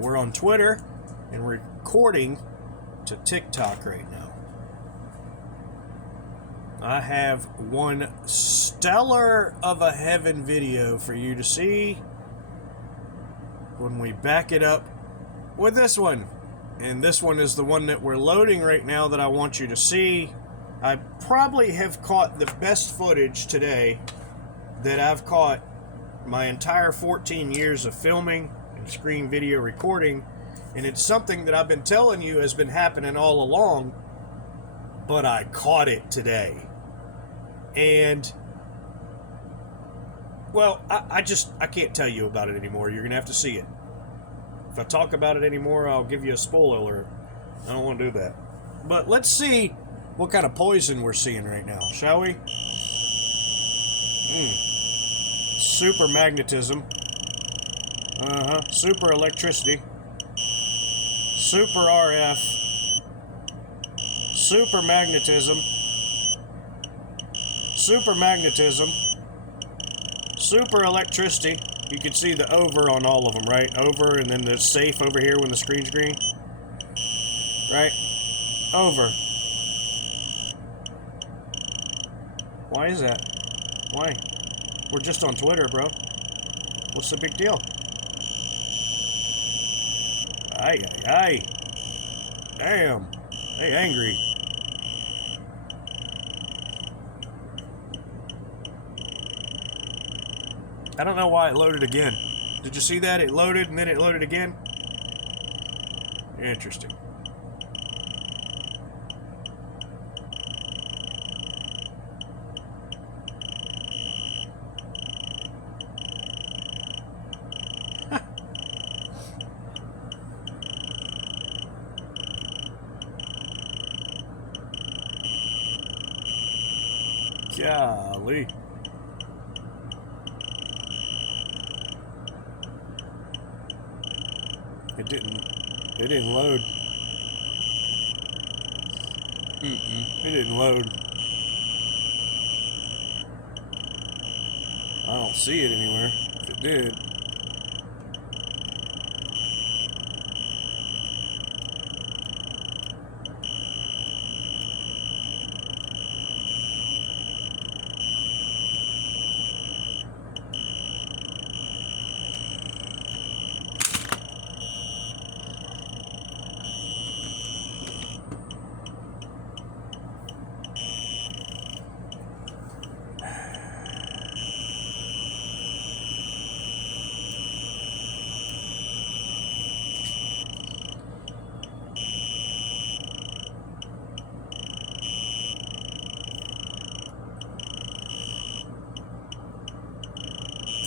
We're on Twitter and we're recording to TikTok right now. I have one stellar of a heaven video for you to see when we back it up with this one. And this one is the one that we're loading right now that I want you to see. I probably have caught the best footage today that I've caught my entire 14 years of filming and screen video recording. And it's something that I've been telling you has been happening all along, but I caught it today. And, well, I can't tell you about it anymore. You're going to have to see it. If I talk about it anymore, I'll give you a spoiler alert. I don't want to do that. But let's see what kind of poison we're seeing right now, shall we? Super magnetism. Super electricity. Super RF. Super magnetism. Super magnetism. Super electricity. You can see the over on all of them, right? Over, and then the safe over here when the screen's green. Right? Over. Why is that? Why? We're just on Twitter, bro. What's the big deal? Aye. Damn. Hey, angry. I don't know why it loaded again. Did you see that? It loaded and then it loaded again? Interesting. Golly. It didn't load. It didn't load. I don't see it anywhere. If it did.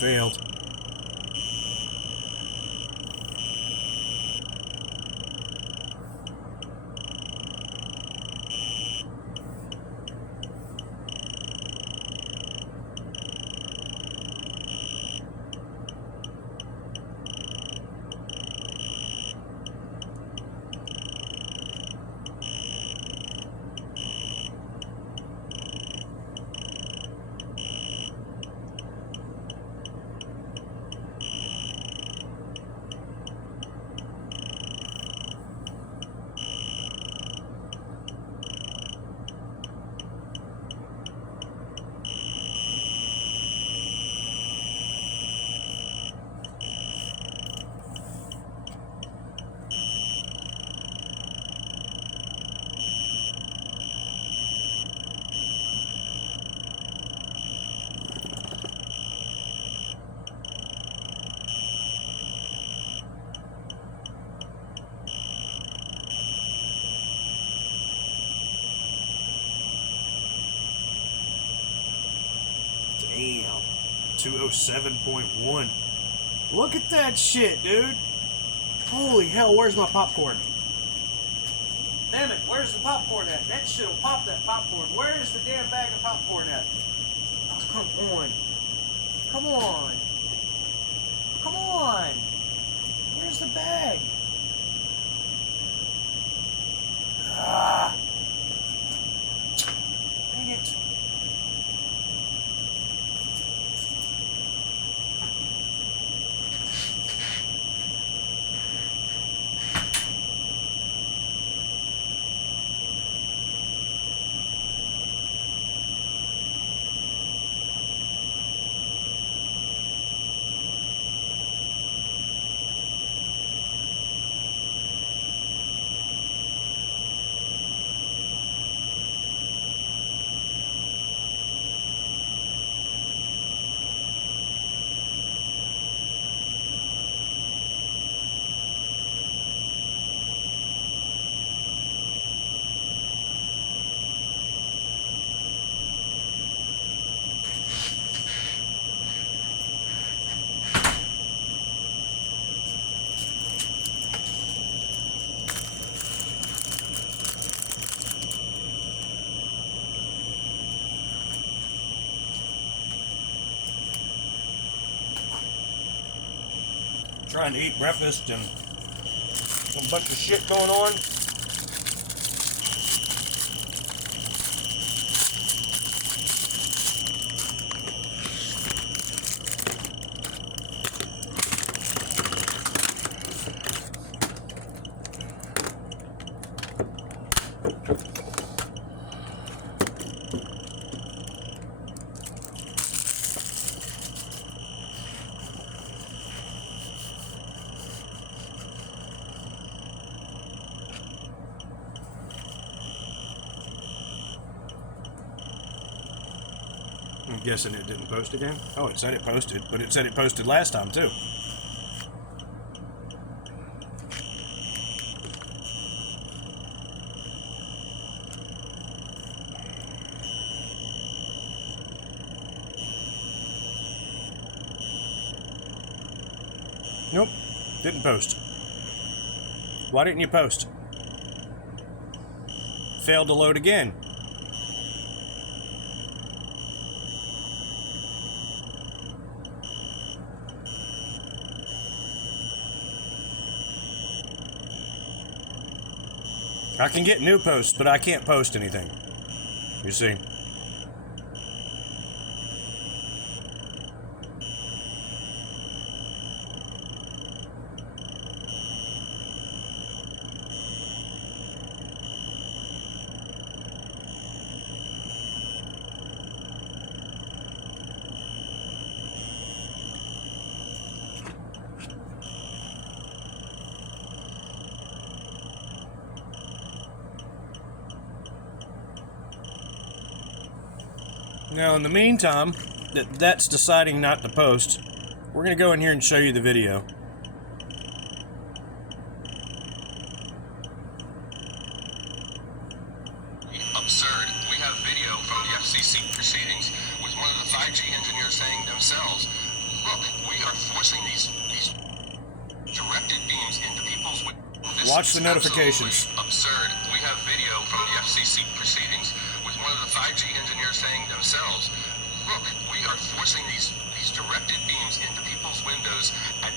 Failed. Damn. 207.1. Look at that shit, dude. Holy hell, where's my popcorn? Damn it, where's the popcorn at? That shit'll pop that popcorn. Where is the damn bag of popcorn at? Oh, come on. Come on. Come on. Where's the bag? Ah. Dang it. trying to eat breakfast and some bunch of shit going on. I'm guessing it didn't post again. Oh, it said it posted, but it said it posted last time too. Nope, didn't post. Why didn't you post? Failed to load again. I can get new posts, but I can't post anything. You see? Now, in the meantime, that's deciding not to post, we're going to go in here and show you the video. Absurd. We have video from the FCC proceedings with one of the 5G engineers saying themselves, look, we are forcing these directed beams into people's... Watch the notifications. Absurd. We have video from the FCC proceedings with one of the 5G engineers saying themselves, look, we are forcing these directed beams into people's windows at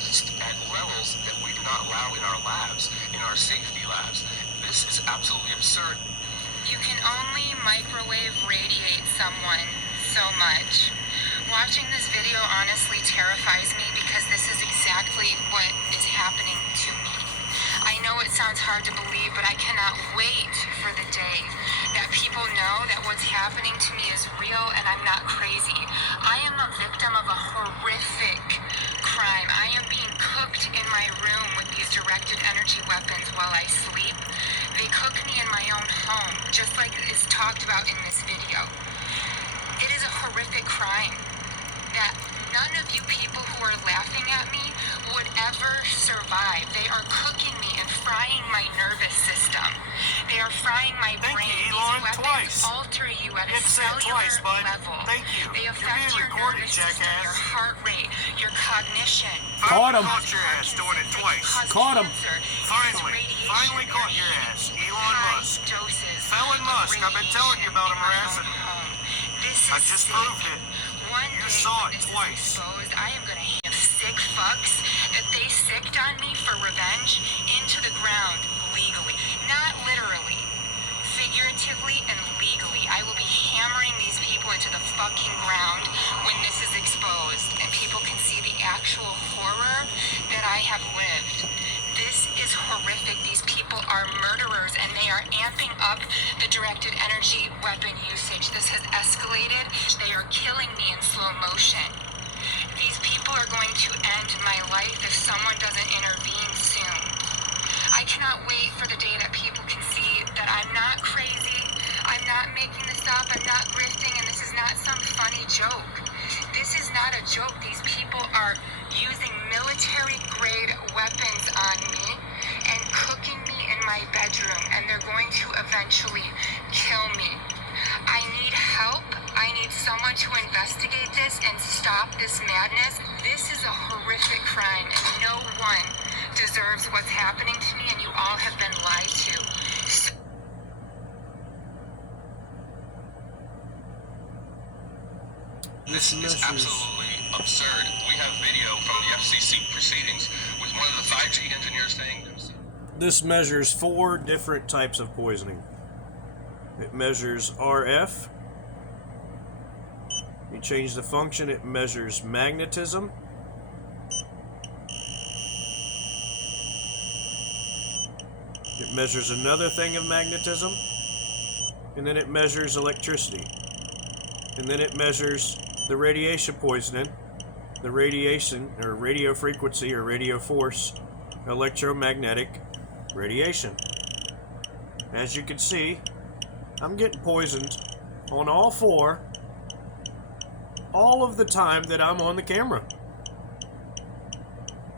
levels that we do not allow in our labs, in our safety labs. This is absolutely absurd. You can only microwave radiate someone so much. Watching this video honestly terrifies me because this is exactly what is happening to me. I know it sounds hard to believe, but I cannot wait for the day that people know that what's happening to me is real and I'm not crazy. I am a victim of a horrific crime. I am being cooked in my room with these directed energy weapons while I sleep. They cook me in my own home, just like is talked about in this video. It is a horrific crime that none of you people who are laughing at me would ever survive. They are cooking me and frying my nervous system. They are frying my brain. Thank you, Elon, These weapons alter you at a cellular level. Thank you. They You're affect being your recorded, nervous system, jackass. your heart rate, your cognition. Caught him. Caught your ass doing it twice. Caught him. Finally caught your ass. Elon Musk. Felon Musk, I've been telling you about him harassing me. I just proved it. You saw it twice. I am gonna have sick fucks that they sicked on me for revenge into the ground legally. Not literally. Figuratively and legally. I will be hammering these people into the fucking ground when this is exposed and people can see the actual horror that I have lived. This is horrific. These people are murderers and they are amping up the directed energy weapon usage. This has escalated. They are killing me in slow motion. These people are going to end my life if someone doesn't intervene soon. I cannot wait for the day that people can see that I'm not crazy, I'm not making this up, I'm not grifting, and this is not some funny joke. This is not a joke. These people are using military-grade weapons on me and cooking me in my bedroom, and they're going to eventually kill me. I need help. I need someone to investigate this and stop this madness. This is a horrific crime, and no one deserves what's happening to me, and you all have been lied to. This is absolutely absurd. We have video from the FCC proceedings with this measures 4 different types of poisoning. It measures RF. You change the function, it measures magnetism. It measures another thing of magnetism. And then it measures electricity. And then it measures the radiation poisoning, the radiation or radio frequency or radio force, electromagnetic radiation. As you can see, I'm getting poisoned on all 4 all of the time that I'm on the camera.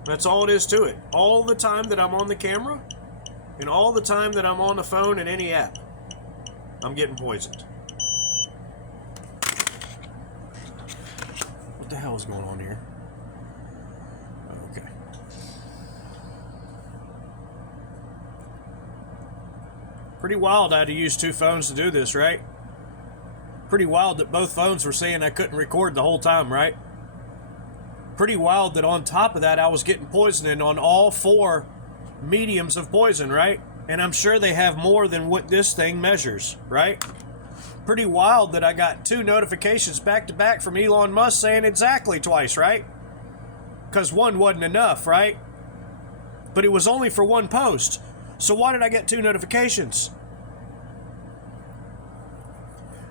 That's all it is to it. All the time that I'm on the camera and all the time that I'm on the phone in any app, I'm getting poisoned. What the hell is going on here? Okay. Pretty wild I had to use 2 phones to do this, right? Pretty wild that both phones were saying I couldn't record the whole time, right? Pretty wild that on top of that I was getting poisoning on all 4 mediums of poison, right? And I'm sure they have more than what this thing measures, right? Pretty wild that I got 2 notifications back to back from Elon Musk saying exactly twice, right? Because 1 wasn't enough, right? But it was only for 1 post. So why did I get 2 notifications?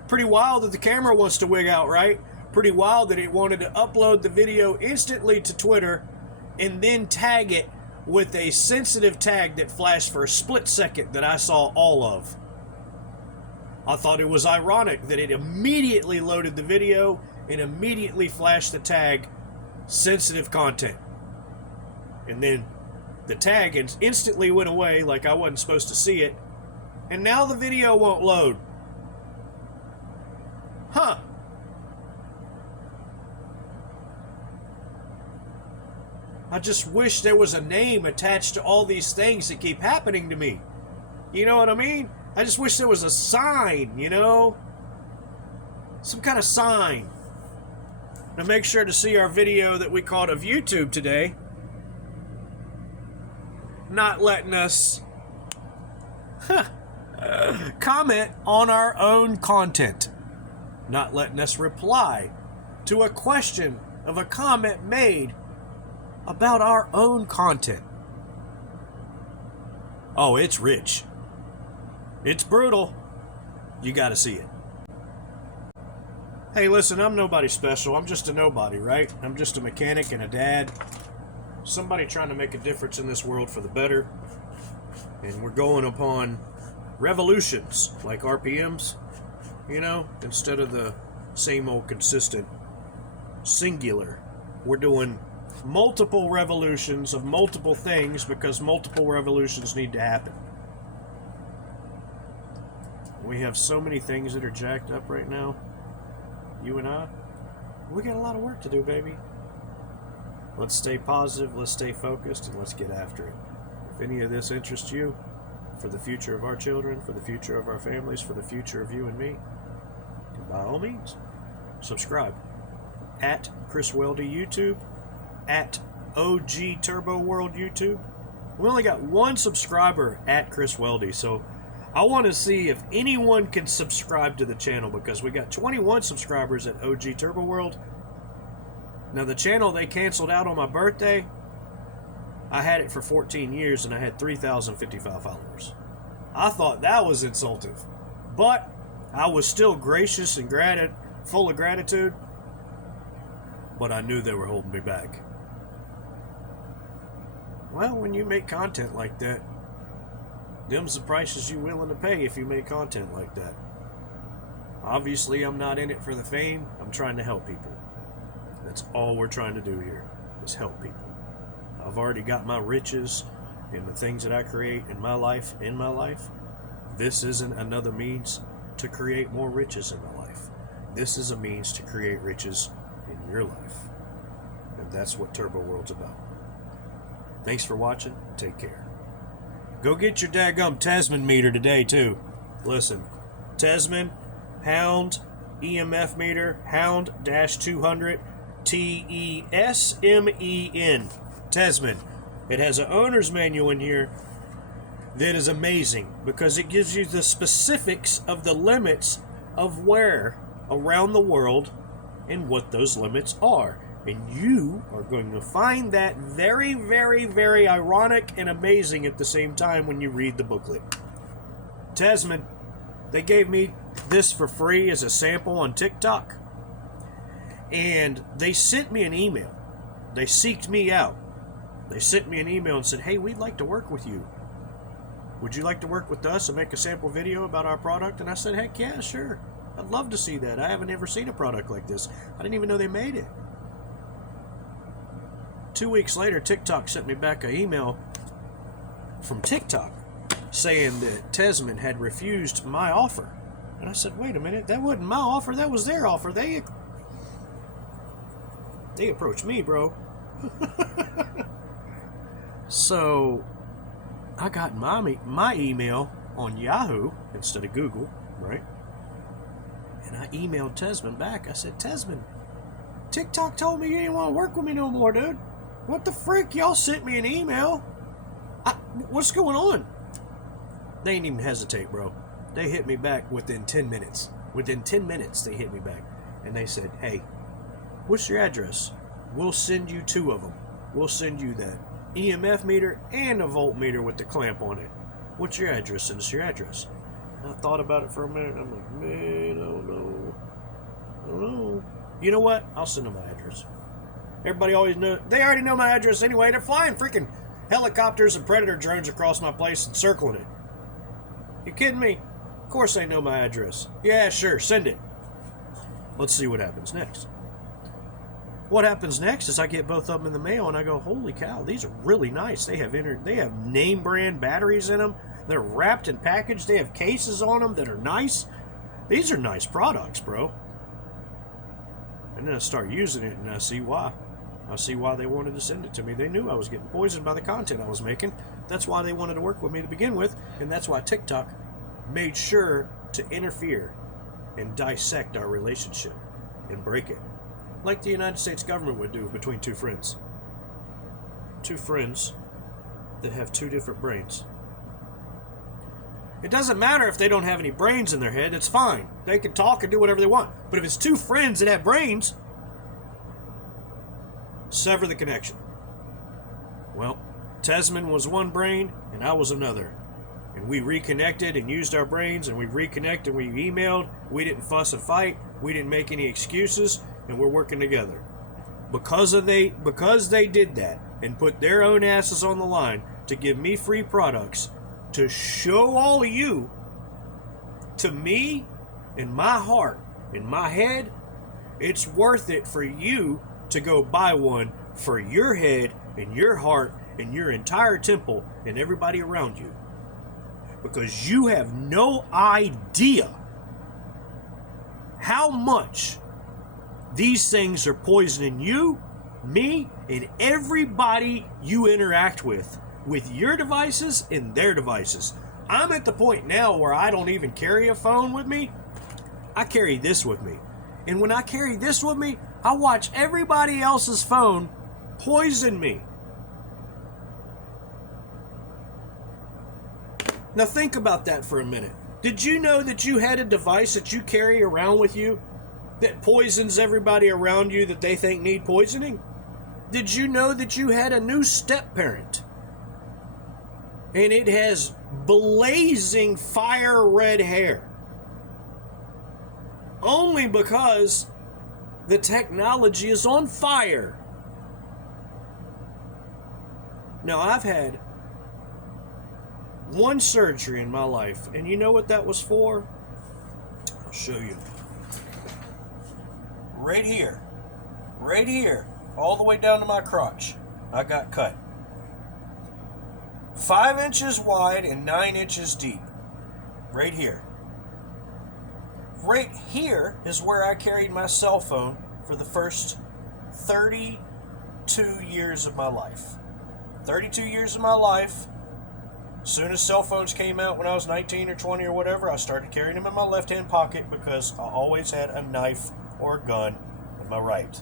Pretty wild that the camera wants to wig out, right? Pretty wild that it wanted to upload the video instantly to Twitter and then tag it with a sensitive tag that flashed for a split second that I saw all of. I thought it was ironic that it immediately loaded the video and immediately flashed the tag sensitive content. And then the tag instantly went away like I wasn't supposed to see it. And now the video won't load. Huh. I just wish there was a name attached to all these things that keep happening to me. You know what I mean? I just wish there was a sign, you know? Some kind of sign. Now make sure to see our video that we caught of YouTube today. Not letting us comment on our own content. Not letting us reply to a question of a comment made about our own content. Oh, it's rich. It's brutal. You gotta see it. Hey, listen, I'm nobody special. I'm just a nobody, right? I'm just a mechanic and a dad. Somebody trying to make a difference in this world for the better. And we're going upon revolutions, like RPMs, you know, instead of the same old consistent singular. We're doing multiple revolutions of multiple things because multiple revolutions need to happen. We have so many things that are jacked up right now. You and I, we got a lot of work to do, baby. Let's stay positive, let's stay focused, and let's get after it. If any of this interests you, for the future of our children, for the future of our families, for the future of you and me, by all means, subscribe. At Chris Weldy YouTube, at OG Turbo World YouTube. We only got 1 subscriber at Chris Weldy, so I want to see if anyone can subscribe to the channel because we got 21 subscribers at OG Turbo World. Now the channel they canceled out on my birthday, I had it for 14 years and I had 3,055 followers. I thought that was insultive, but I was still gracious and full of gratitude, but I knew they were holding me back. Well, when you make content like that, them's the prices you willing to pay if you make content like that. Obviously, I'm not in it for the fame. I'm trying to help people. That's all we're trying to do here, is help people. I've already got my riches in the things that I create in my life. This isn't another means to create more riches in my life. This is a means to create riches in your life. And that's what Turbo World's about. Thanks for watching. Take care. Go get your daggum Tesman meter today, too. Listen, Tesman, Hound, EMF meter, Hound-200, Tesmen. Tesman. It has an owner's manual in here, that is amazing because it gives you the specifics of the limits of where around the world and what those limits are. And you are going to find that very, very, very ironic and amazing at the same time when you read the booklet. Tasman, they gave me this for free as a sample on TikTok. And they sent me an email. They seeked me out. They sent me an email and said, hey, we'd like to work with you. Would you like to work with us and make a sample video about our product? And I said, heck yeah, sure. I'd love to see that. I haven't ever seen a product like this. I didn't even know they made it. 2 weeks later, TikTok sent me back an email from TikTok saying that Tasman had refused my offer. And I said, wait a minute, that wasn't my offer, that was their offer. They approached me, bro. So I got my email on Yahoo instead of Google, right? And I emailed Tasman back. I said, Tasman, TikTok told me you didn't want to work with me no more, dude. What the frick? Y'all sent me an email. What's going on? They didn't even hesitate, bro. They hit me back within 10 minutes. Within 10 minutes, they hit me back. And they said, hey, what's your address? We'll send you 2 of them. We'll send you that EMF meter and a voltmeter with the clamp on it. What's your address? Send us your address. And I thought about it for a minute. I'm like, man, I don't know. You know what? I'll send them my address. Everybody always knows. They already know my address anyway. They're flying freaking helicopters and Predator drones across my place and circling it. You kidding me? Of course they know my address. Yeah, sure. Send it. Let's see what happens next. What happens next is I get both of them in the mail and I go, holy cow, these are really nice. They have name brand batteries in them. They're wrapped and packaged. They have cases on them that are nice. These are nice products, bro. And then I start using it and I see why. I see why they wanted to send it to me. They knew I was getting poisoned by the content I was making. That's why they wanted to work with me to begin with. And that's why TikTok made sure to interfere and dissect our relationship and break it. Like the United States government would do between 2 friends. 2 friends that have 2 different brains. It doesn't matter if they don't have any brains in their head. It's fine. They can talk and do whatever they want. But if it's 2 friends that have brains, sever the connection. Well, Tasman was one brain and I was another. And we reconnected and used our brains and we reconnected, we emailed. We didn't fuss and fight. We didn't make any excuses. And we're working together. Because they did that and put their own asses on the line to give me free products, to show all of you, to me, in my heart, in my head, it's worth it for you to go buy one for your head and your heart and your entire temple and everybody around you. Because you have no idea how much these things are poisoning you, me, and everybody you interact with your devices and their devices. I'm at the point now where I don't even carry a phone with me. I carry this with me. And when I carry this with me, I watch everybody else's phone poison me. Now think about that for a minute. Did you know that you had a device that you carry around with you that poisons everybody around you that they think need poisoning? Did you know that you had a new step-parent? And it has blazing fire red hair. Only because the technology is on fire. Now, I've had 1 surgery in my life, and you know what that was for? I'll show you. Right here, all the way down to my crotch, I got cut. 5 inches wide and 9 inches deep. Right here. Right here is where I carried my cell phone for the first 32 years of my life. 32 years of my life. As soon as cell phones came out when I was 19 or 20 or whatever, I started carrying them in my left-hand pocket because I always had a knife or a gun in my right.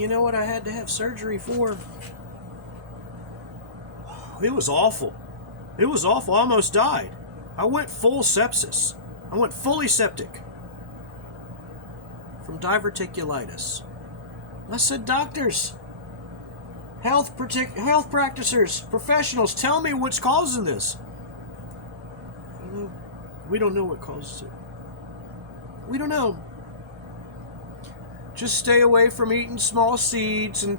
you know what I had to have surgery for? It was awful. It was awful. I almost died. I went full sepsis. I went fully septic from diverticulitis. I said, doctors, health practitioners, professionals, tell me what's causing this. I don't know. We don't know what causes it. We don't know. Just stay away from eating small seeds and,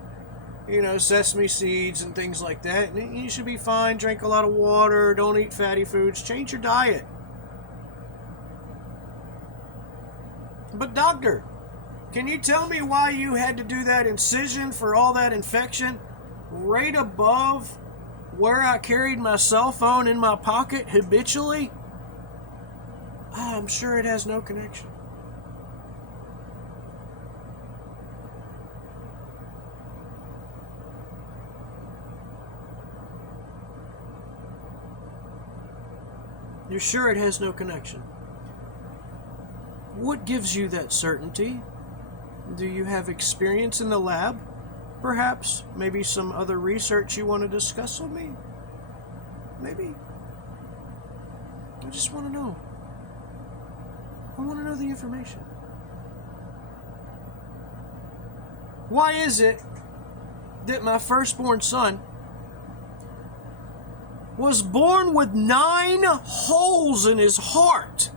sesame seeds and things like that. And you should be fine. Drink a lot of water. Don't eat fatty foods. Change your diet. But doctor, can you tell me why you had to do that incision for all that infection right above where I carried my cell phone in my pocket habitually? I'm sure it has no connection. You're sure it has no connection? What gives you that certainty? Do you have experience in the lab? Perhaps, maybe some other research you want to discuss with me? Maybe. I just want to know. I want to know the information. Why is it that my firstborn son was born with 9 holes in his heart?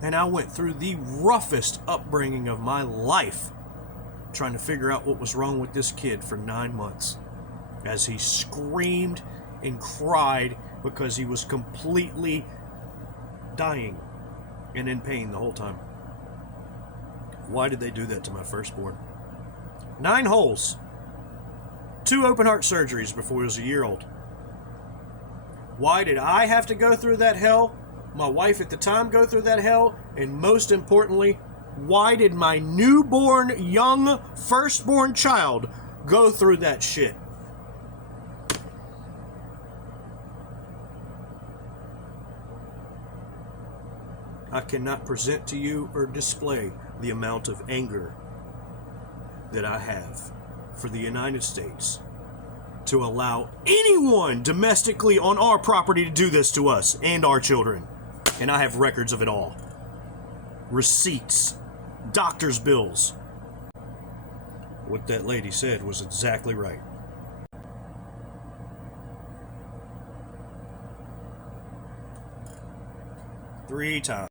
And I went through the roughest upbringing of my life trying to figure out what was wrong with this kid for 9 months as he screamed and cried because he was completely dying and in pain the whole time. Why did they do that to my firstborn? 9 holes. 2 open heart surgeries before he was a year old. Why did I have to go through that hell? My wife at the time go through that hell? And most importantly, why did my newborn, young, firstborn child go through that shit? I cannot present to you or display the amount of anger that I have for the United States to allow anyone domestically on our property to do this to us and our children. And I have records of it all. Receipts, doctor's bills. What that lady said was exactly right. Three times.